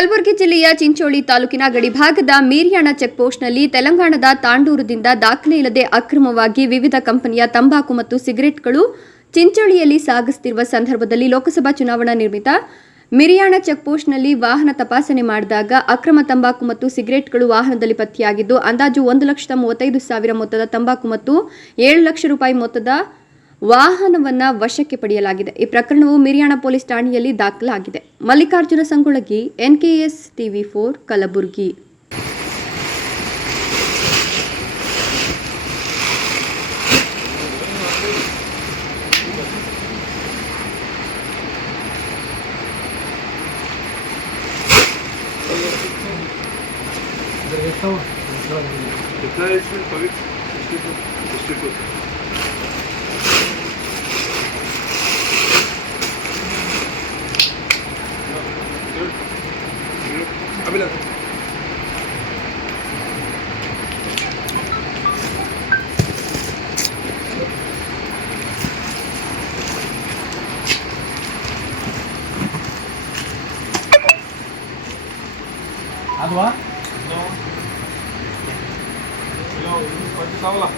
ಕಲಬುರಗಿ ಜಿಲ್ಲೆಯ ಚಿಂಚೋಳಿ ತಾಲೂಕಿನ ಗಡಿಭಾಗದ ಮೀರಿಯಾಣ ಚೆಕ್ಪೋಸ್ಟ್ನಲ್ಲಿ ತೆಲಂಗಾಣದ ತಾಂಡೂರುದಿಂದ ದಾಖಲೆ ಇಲ್ಲದೆ ಅಕ್ರಮವಾಗಿ ವಿವಿಧ ಕಂಪನಿಯ ತಂಬಾಕು ಮತ್ತು ಸಿಗರೆಟ್ಗಳು ಚಿಂಚೋಳಿಯಲ್ಲಿ ಸಾಗಿಸುತ್ತಿರುವ ಸಂದರ್ಭದಲ್ಲಿ ಲೋಕಸಭಾ ಚುನಾವಣಾ ನಿರ್ಮಿತ ಮಿರಿಯಾಣ ಚೆಕ್ಪೋಸ್ಟ್ನಲ್ಲಿ ವಾಹನ ತಪಾಸಣೆ ಮಾಡಿದಾಗ ಅಕ್ರಮ ತಂಬಾಕು ಮತ್ತು ಸಿಗರೆಟ್ಗಳು ವಾಹನದಲ್ಲಿ ಪತ್ತೆಯಾಗಿದ್ದು ಅಂದಾಜು 1,35,000 ಮೊತ್ತದ ತಂಬಾಕು ಮತ್ತು 7 ಲಕ್ಷ ರೂಪಾಯಿ ಮೊತ್ತದ ವಾಹನವನ್ನು ವಶಕ್ಕೆ ಪಡೆಯಲಾಗಿದೆ. ಈ ಪ್ರಕರಣವು ಮಿರಿಯಾಣ ಪೊಲೀಸ್ ಠಾಣೆಯಲ್ಲಿ ದಾಖಲಾಗಿದೆ. Mallikarjuna Sangolagi, NKS TV4 Kalaburagi. Adwa? No. Hello, ¿cuánto habla?